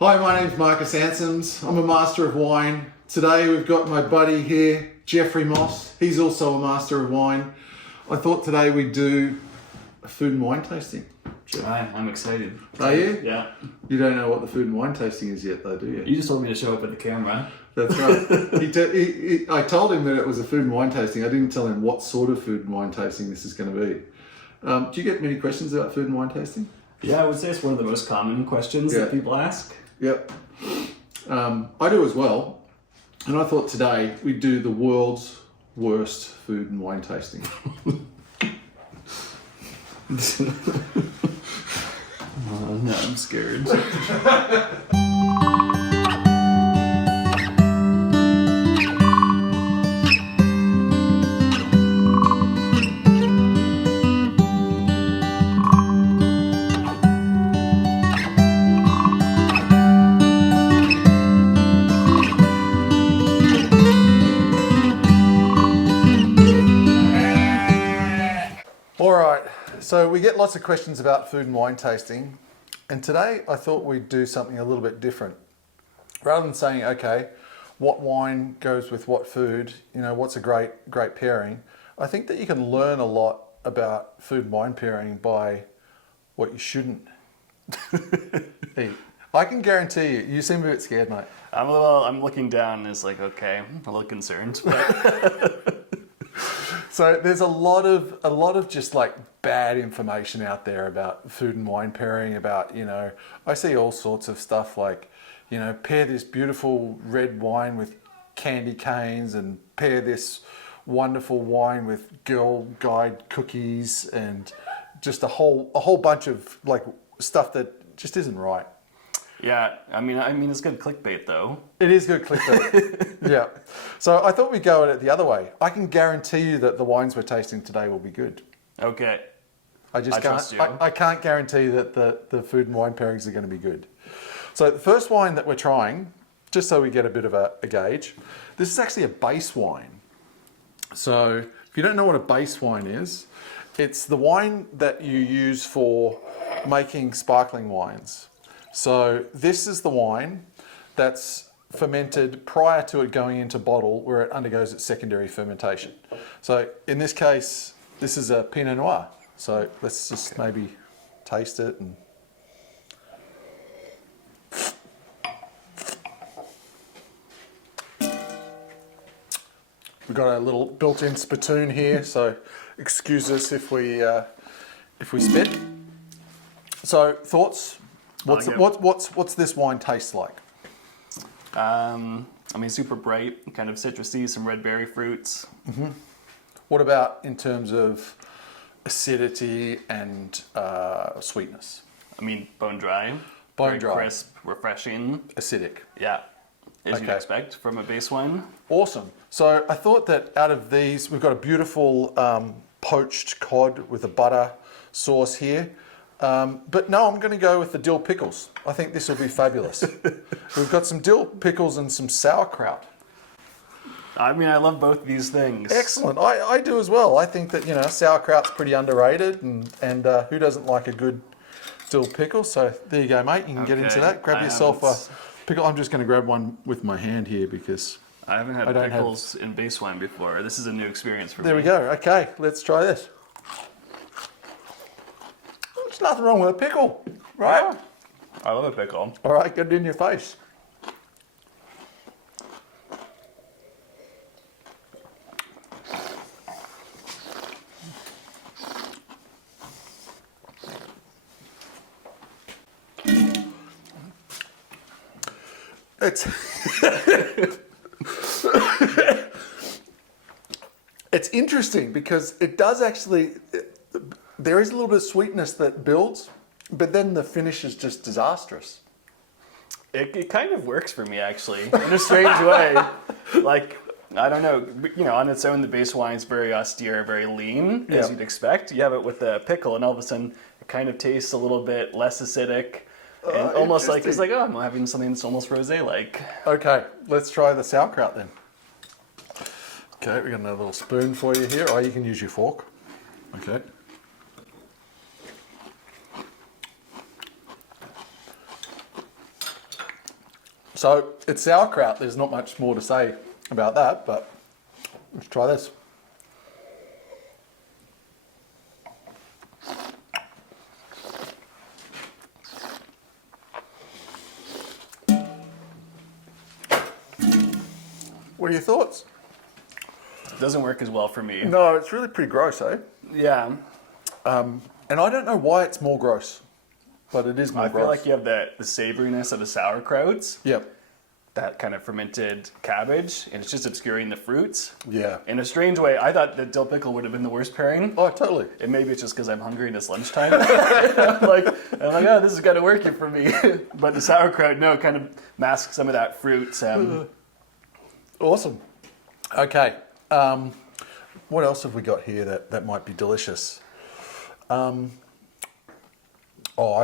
Hi, my name's Marcus Ansems. I'm a Master of Wine. Today we've got my buddy here, Geoffrey Moss. He's also a Master of Wine. I thought today we'd do a food and wine tasting. Right, I'm excited. Are you? Yeah. You don't know what the food and wine tasting is yet though, do you? You just told me to show up at the camera. That's right. I told him that it was a food and wine tasting. I didn't tell him what sort of food and wine tasting this is going to be. Do you get many questions about food and wine tasting? Yeah, I would say it's one of the most common questions that people ask. Yep. I do as well. And I thought today we'd do the world's worst food and wine tasting. No, I'm scared. All right, so we get lots of questions about food and wine tasting, and today I thought we'd do something a little bit different. Rather than saying, okay, what wine goes with what food, you know, what's a great pairing, I think that you can learn a lot about food and wine pairing by what you shouldn't eat. I can guarantee you seem a bit scared, mate. I'm looking down and it's like, okay, I'm a little concerned. But So there's a lot of just like bad information out there about food and wine pairing, about, you know, I see all sorts of stuff like, you know, pair this beautiful red wine with candy canes and pair this wonderful wine with Girl Guide cookies and just a whole bunch of like stuff that just isn't right. yeah, I mean, it's good clickbait though. It is good clickbait. Yeah. So I thought we'd go at it the other way. I can guarantee you that the wines we're tasting today will be good. Okay. I just trust can't. you. I can't guarantee that the food and wine pairings are going to be good. So the first wine that we're trying, just so we get a bit of a gauge, this is actually a base wine. So if you don't know what a base wine is, it's the wine that you use for making sparkling wines. So this is the wine that's fermented prior to it going into bottle, where it undergoes its secondary fermentation. So in this case, this is a Pinot Noir. So let's just maybe taste it. And we've got a little built-in spittoon here, so excuse us if we spit. So thoughts? What's this wine taste like? I mean, super bright, kind of citrusy, some red berry fruits. Mm-hmm. What about in terms of acidity and sweetness? I mean, bone dry. Bone very dry. Crisp, refreshing. Acidic. Yeah. As you'd Okay. expect from a base wine. Awesome. So I thought that out of these, we've got a beautiful poached cod with a butter sauce here. But no, I'm going to go with the dill pickles. I think this will be fabulous. We've got some dill pickles and some sauerkraut. I mean, I love both these things. Excellent. I do as well. I think that, you know, sauerkraut's pretty underrated, and who doesn't like a good dill pickle? So there you go, mate. You can get into Okay. that. Grab yourself a pickle. I'm just going to grab one with my hand here because I haven't had I don't pickles in base wine before. This is a new experience for me. there we go. Okay, let's try this. There's nothing wrong with a pickle, right? I love a pickle. All right, get it in your face. It's it's interesting because it does actually. There is a little bit of sweetness that builds, but then the finish is just disastrous. It kind of works for me, actually, in a strange way. Like, I don't know, you know, on its own, the base wine is very austere, very lean, as Yep. you'd expect. You have it with the pickle, and all of a sudden, it kind of tastes a little bit less acidic, and almost like, it's like, oh, I'm having something that's almost rosé-like. Okay, let's try the sauerkraut then. Okay, we got another little spoon for you here, or you can use your fork. Okay. So it's sauerkraut. There's not much more to say about that, but let's try this. What are your thoughts? Doesn't work as well for me. No, it's really pretty gross, eh? Yeah. And I don't know why it's more gross, but it is more I gross. feel like you have the savoriness of the sauerkrauts, Yep. that kind of fermented cabbage, and it's just obscuring the fruits. Yeah. In a strange way, I thought that dill pickle would have been the worst pairing. Oh, totally. And maybe it's just because I'm hungry and it's lunchtime. I'm like, oh, this is kind of working for me. But the sauerkraut, no, kind of masks some of that fruit. Awesome. Okay. What else have we got here that might be delicious? I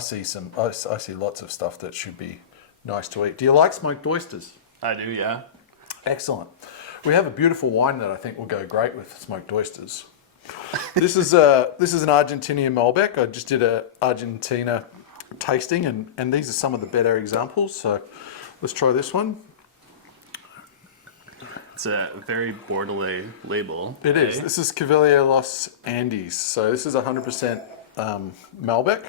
see I see lots of stuff that should be nice to eat. Do you like smoked oysters? I do, yeah. Excellent. We have a beautiful wine that I think will go great with smoked oysters. This is an Argentinian Malbec. I just did a Argentina tasting, and these are some of the better examples. So let's try this one. It's a very Bordelais label. It is. This is Cavalier Los Andes. So this is 100% Malbec.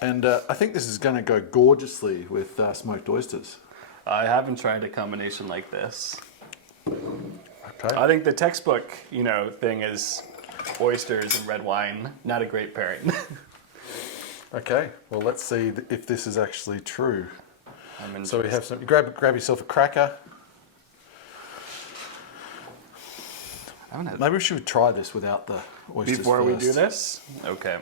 And I think this is going to go gorgeously with smoked oysters. I haven't tried a combination like this. Okay. I think the textbook, thing is oysters and red wine. Not a great pairing. Okay. Well, let's see if this is actually true. I'm So we have some. Grab yourself a cracker. Maybe we should try this without the oysters Before we do first. this? Okay.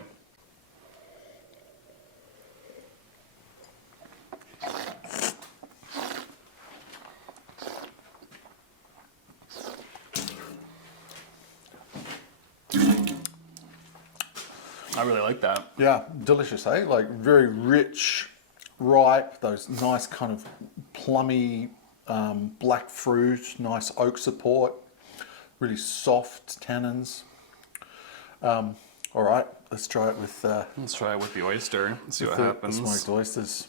I really like that. Yeah, delicious, eh? Like very rich, ripe, those nice kind of plummy black fruit, nice oak support, really soft tannins. All right, let's try it with Let's try it with the oyster and see what the happens. smoked oysters.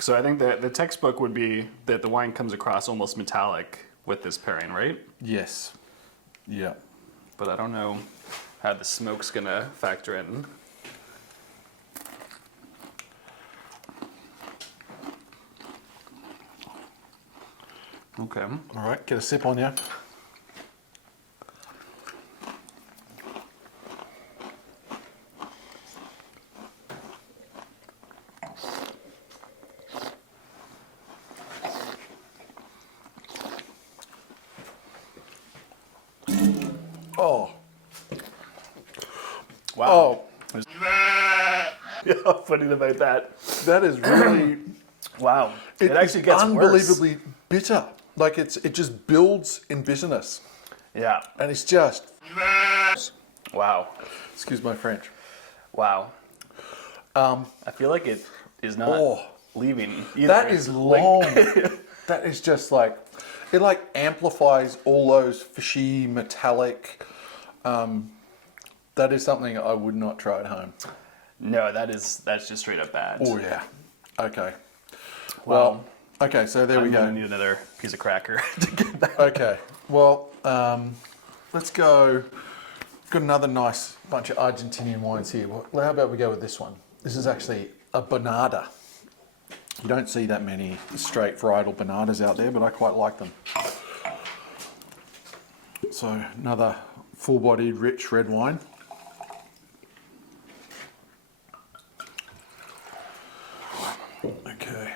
So I think that the textbook would be that the wine comes across almost metallic with this pairing, right? Yes. Yeah. But I don't know how the smoke's gonna factor in. Okay. All right, get a sip on you. Oh. Wow. Yeah, how funny about that. That is really. Wow. It It's actually gets unbelievably bitter. Like it just builds in bitterness, worse. Yeah. and it's just. Wow. Excuse my French. Wow. I feel like it is not Oh. leaving either. That is Like- long. That is just like it like amplifies all those fishy metallic. That is something I would not try at home. No, that's just straight up bad. Oh yeah. Okay. Wow. Well. Okay. So there we I'm go. gonna need another piece of cracker to get that. Okay. Well, let's go. We've got another nice bunch of Argentinian wines here. Well, how about we go with this one? This is actually a Bonarda. You don't see that many straight varietal Bonardas out there, but I quite like them. So another full-bodied, rich red wine. Okay.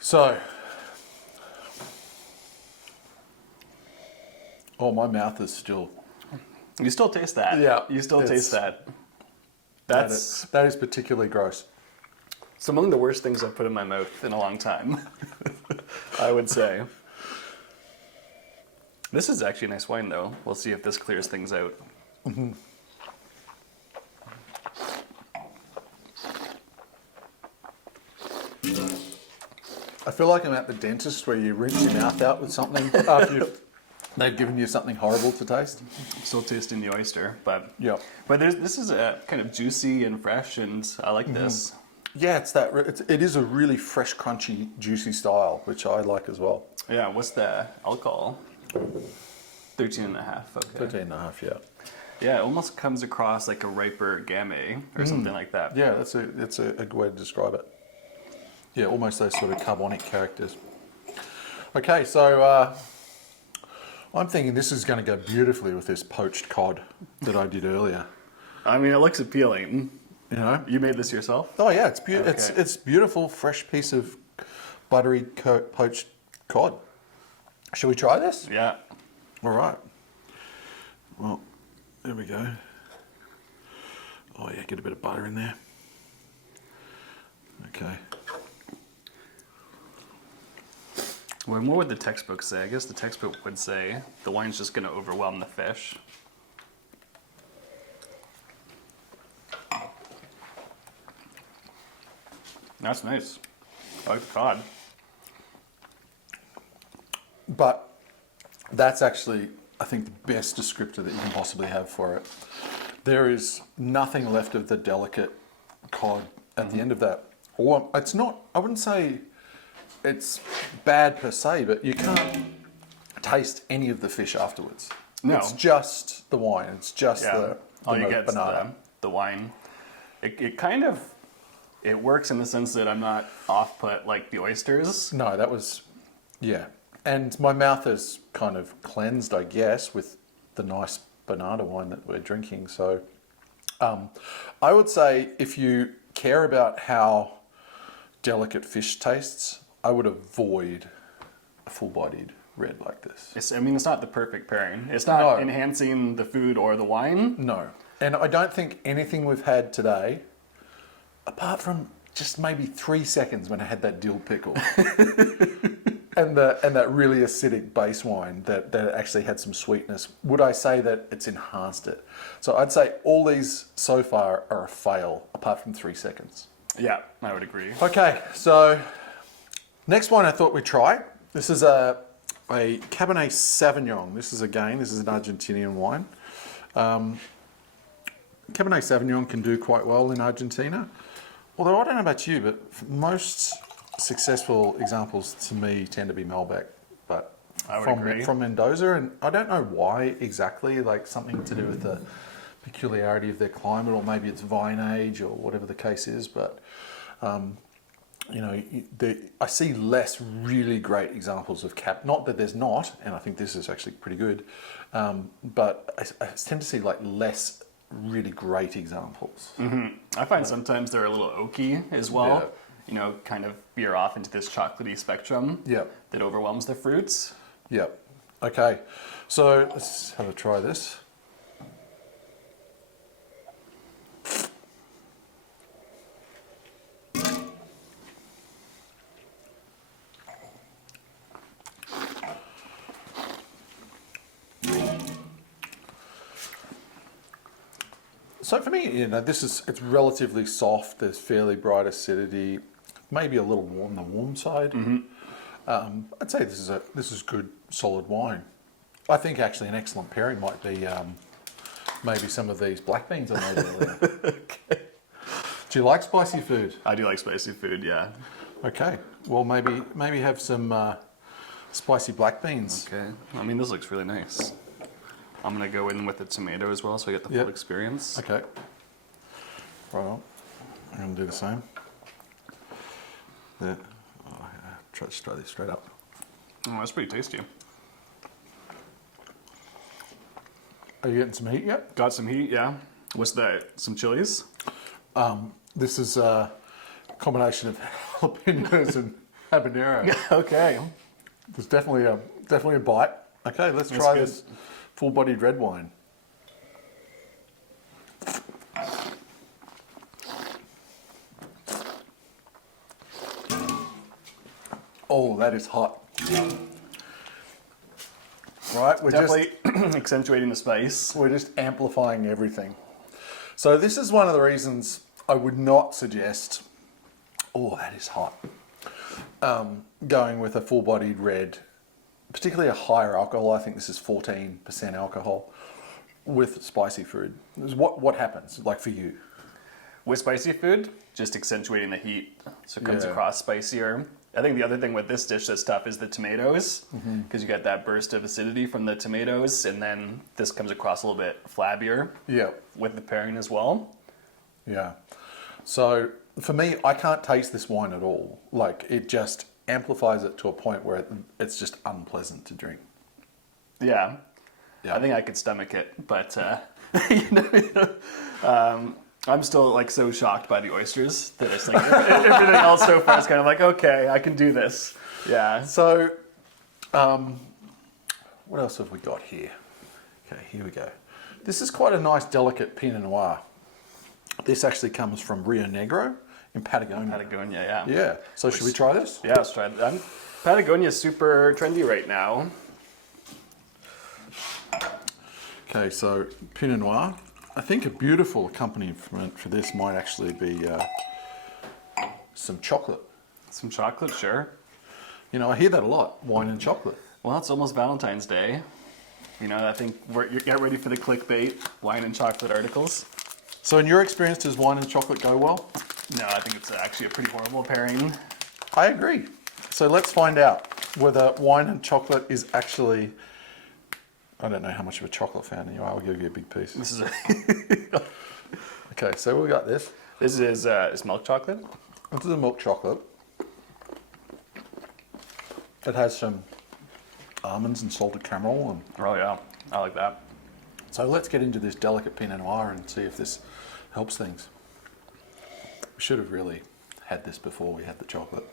So, oh, my mouth is still. You still taste that. Yeah, You still it's- taste that. That's That is particularly gross. it's among the worst things I've put in my mouth in a long time. I would say. This is actually a nice wine though. We'll see if this clears things out. Mm-hmm. I feel like I'm at the dentist where you rinse your mouth out with something after you've They've given you something horrible to taste? Still tasting the oyster, but Yep. this is a kind of juicy and fresh, and I like this. Yeah, it is a really fresh, crunchy, juicy style, which I like as well. Yeah, what's the alcohol? 13.5. Okay. 13.5, yeah. Yeah, it almost comes across like a riper Gamay or something like that. Yeah, that's a good way to describe it. Yeah, almost those sort of carbonic characters. Okay, so I'm thinking this is going to go beautifully with this poached cod that I did earlier. I mean, it looks appealing. You know? You made this yourself? Oh yeah, Okay. it's beautiful, fresh piece of buttery poached cod. Shall we try this? Yeah. All right. Well, there we go. Oh yeah, get a bit of butter in there. Okay. Well, what would the textbook say? I guess the textbook would say the wine's just going to overwhelm the fish. That's nice. I like the cod. But that's actually, I think, the best descriptor that you can possibly have for it. There is nothing left of the delicate cod at the end of that. Or it's not, I wouldn't say it's bad per se, but you can't taste any of the fish afterwards. No. It's just the wine. It's just the all you get is banana. the wine. It kind of, it works in the sense that I'm not off-put like the oysters. No, that was, yeah. And my mouth is kind of cleansed, I guess, with the nice banana wine that we're drinking. So I would say if you care about how delicate fish tastes, I would avoid a full-bodied red like this. It's not the perfect pairing. It's not enhancing the food or the wine. No. And I don't think anything we've had today, apart from just maybe 3 seconds when I had that dill pickle, and that really acidic base wine that actually had some sweetness, would I say that it's enhanced it? So I'd say all these so far are a fail, apart from 3 seconds. Yeah, I would agree. Okay, so next one I thought we'd try. This is a Cabernet Sauvignon. This is an Argentinian wine. Cabernet Sauvignon can do quite well in Argentina. Although I don't know about you, but most successful examples to me tend to be Malbec, but I would agree. from Mendoza, and I don't know why exactly, like something to do with the peculiarity of their climate, or maybe it's vine age or whatever the case is, but you know, I see less really great examples of not that there's not, and I think this is actually pretty good, but I tend to see like less really great examples. Mm-hmm. I find sometimes they're a little oaky as well. Yeah. You know, kind of veer off into this chocolatey spectrum Yep. that overwhelms the fruits. Yep. Okay, so let's have a try this. So for me, you know, it's relatively soft. There's fairly bright acidity, maybe a little on the warm side. I'd say this is good, solid wine. I think actually an excellent pairing might be maybe some of these black beans I made earlier. Okay. Do you like spicy food? I do like spicy food, yeah. Okay. Well, maybe have some spicy black beans. Okay. I mean, this looks really nice. I'm going to go in with the tomato as well so I get the full experience. Okay. Right on. I'm going to do the same. There. Oh, yeah. Just try this straight up. Oh, that's pretty tasty. Are you getting some heat yet? Got some heat, yeah. What's that? Some chilies? This is a combination of jalapenos and habanero. Okay. There's definitely a bite. Okay, let's try this full-bodied red wine. Oh, that is hot. Right, we're Definitely accentuating the spice. We're just amplifying everything. So this is one of the reasons I would not suggest, oh, that is hot, going with a full-bodied red particularly a higher alcohol. I think this is 14% alcohol with spicy food. What happens, like for you? With spicy food, just accentuating the heat, so it comes Yeah. across spicier. I think the other thing with this dish that's tough is the tomatoes, because you get that burst of acidity from the tomatoes, and then this comes across a little bit flabbier Yeah. with the pairing as well. Yeah. So for me, I can't taste this wine at all. Like it just amplifies it to a point where it's just unpleasant to drink. Yeah. Yeah. I think I could stomach it, but I'm still like so shocked by the oysters that I just think everything else so far is kind of like, okay, I can do this. Yeah. So, what else have we got here? Okay, here we go. This is quite a nice, delicate Pinot Noir. This actually comes from Rio Negro in Patagonia. Patagonia, yeah. Yeah. So should we try this? Yeah, let's try that. Patagonia is super trendy right now. Okay, so Pinot Noir. I think a beautiful accompaniment for this might actually be some chocolate. Some chocolate, sure. You know, I hear that a lot, wine and chocolate. Well, it's almost Valentine's Day. You know, I think you get ready for the clickbait wine and chocolate articles. So in your experience, does wine and chocolate go well? No, I think it's actually a pretty horrible pairing. I agree. So let's find out whether wine and chocolate is actually... I don't know how much of a chocolate fan you are. I'll give you a big piece. This is Okay, so we got this. this is milk chocolate. This is a milk chocolate. It has some almonds and salted caramel. And Oh yeah, I like that. so let's get into this delicate Pinot Noir and see if this helps things. We should have really had this before we had the chocolate.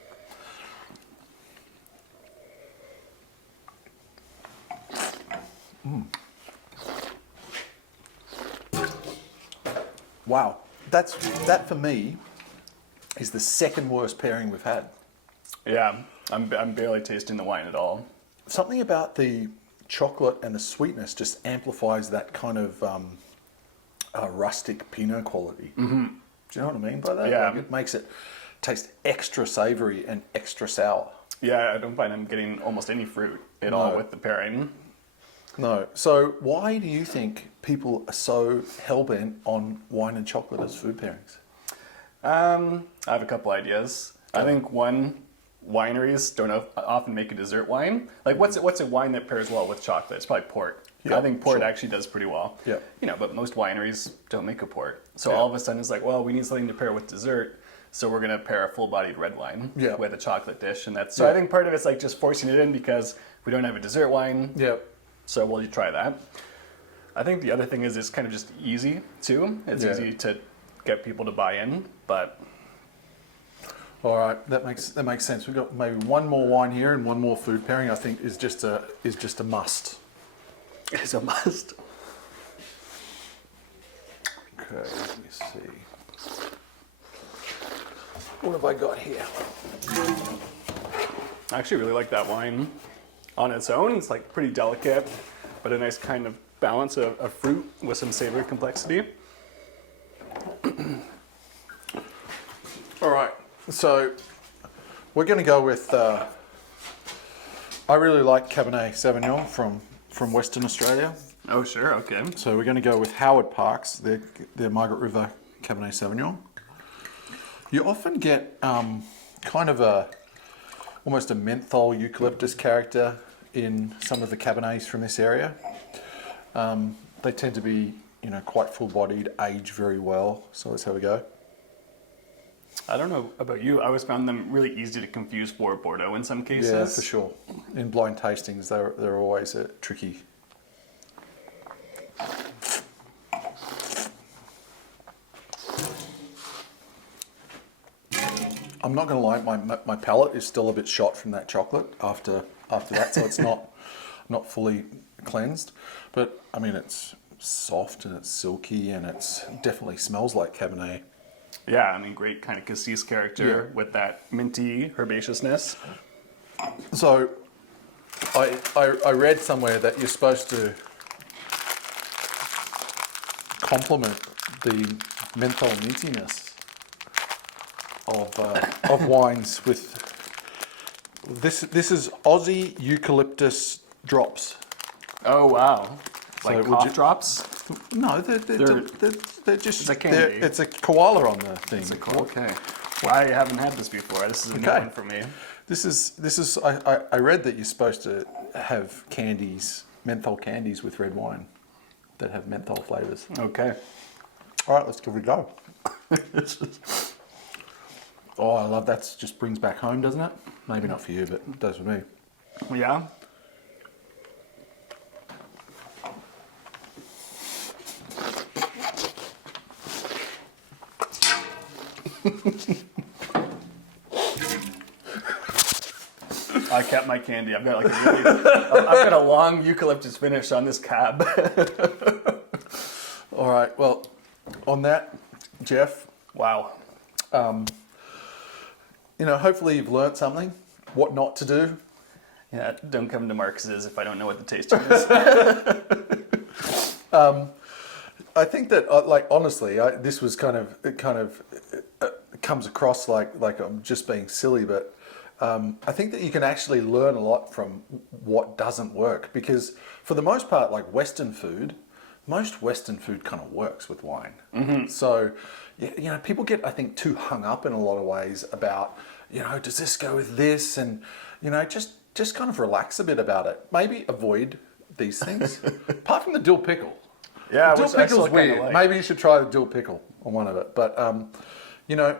Wow, that for me is the second worst pairing we've had. Yeah, I'm barely tasting the wine at all. Something about the chocolate and the sweetness just amplifies that kind of rustic Pinot quality. Mm-hmm. Do you know what I mean by that? Yeah. Like it makes it taste extra savory and extra sour. Yeah, I don't find I'm getting almost any fruit at all with the pairing. No. So why do you think people are so hell-bent on wine and chocolate as food pairings? I have a couple ideas. I think one, wineries don't often make a dessert wine. Like what's a wine that pairs well with chocolate? It's probably port. Yeah, I think port sure. actually does pretty well. Yeah. You know, but most wineries don't make a port. So Yeah. all of a sudden it's like, well, we need something to pair with dessert. So we're gonna pair a full-bodied red wine Yeah. with a chocolate dish, and that's so. Yeah. I think part of it's like just forcing it in because we don't have a dessert wine. Yeah. So we'll try that. I think the other thing is it's kind of just easy too. It's Yeah. easy to get people to buy in, but All right, that makes sense. We've got maybe one more wine here and one more food pairing. I think is just a must. it's a must. Okay, let me see. What have I got here? I actually really like that wine on its own. It's like pretty delicate, but a nice kind of balance of fruit with some savory complexity. All right, so we're going to go with. I really like Cabernet Sauvignon from Western Australia. Oh, sure, okay. So we're going to go with Howard Park's, their Margaret River Cabernet Sauvignon. You often get kind of almost a menthol eucalyptus character in some of the Cabernets from this area. They tend to be, quite full-bodied, age very well. So let's have a go. I don't know about you. I always found them really easy to confuse for Bordeaux in some cases. Yeah, for sure. In blind tastings, they're always tricky. I'm not going to lie, my palate is still a bit shot from that chocolate after that, so it's not fully cleansed. But I mean, it's soft and it's silky and it's definitely smells like Cabernet. Yeah, I mean, great kind of cassis character with that minty herbaceousness. So I read somewhere that you're supposed to complement the menthol mintiness of wines with This is Aussie eucalyptus drops. Oh wow! Like So would cough you- drops. No, they're just It's a candy. it's a koala on the thing. Okay. Well, I haven't had this before. This is a new Okay. one for me. This is I read that you're supposed to have candies, menthol candies with red wine that have menthol flavors. Okay. All right, let's give it a go. Oh, I love that. Just brings back home, doesn't it? Maybe not for you, but it does for me. Yeah. I kept my candy. I've got like I've got a long eucalyptus finish on this cab. All right, well, on that, Jeff, Wow. hopefully you've learnt something, what not to do. Yeah, don't come to Marx's if I don't know what the tasting is. I think that, honestly, this was kind of comes across like I'm just being silly, but I think that you can actually learn a lot from what doesn't work, because for the most part, like most Western food kind of works with wine. Mm-hmm. So, people get, I think, too hung up in a lot of ways about, does this go with this? And, just kind of relax a bit about it. Maybe avoid these things. Apart from the dill pickle. Yeah, Dill which I still pickle's kinda weird. like. Maybe you should try the dill pickle on one of it. But,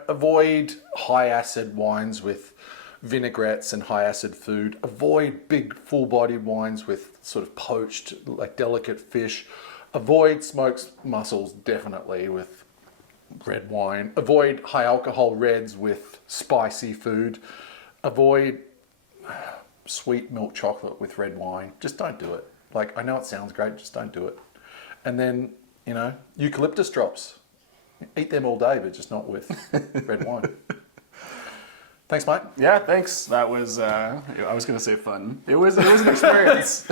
avoid high acid wines with vinaigrettes and high acid food. Avoid big full bodied wines with sort of poached, like delicate fish. Avoid smoked mussels, definitely, with red wine. Avoid high alcohol reds with spicy food. Avoid sweet milk chocolate with red wine. Just don't do it. Like, I know it sounds great, just don't do it. And then, eucalyptus drops. Eat them all day, but just not with red wine. Thanks, mate. Yeah, thanks. That was I was gonna say fun. It was an experience.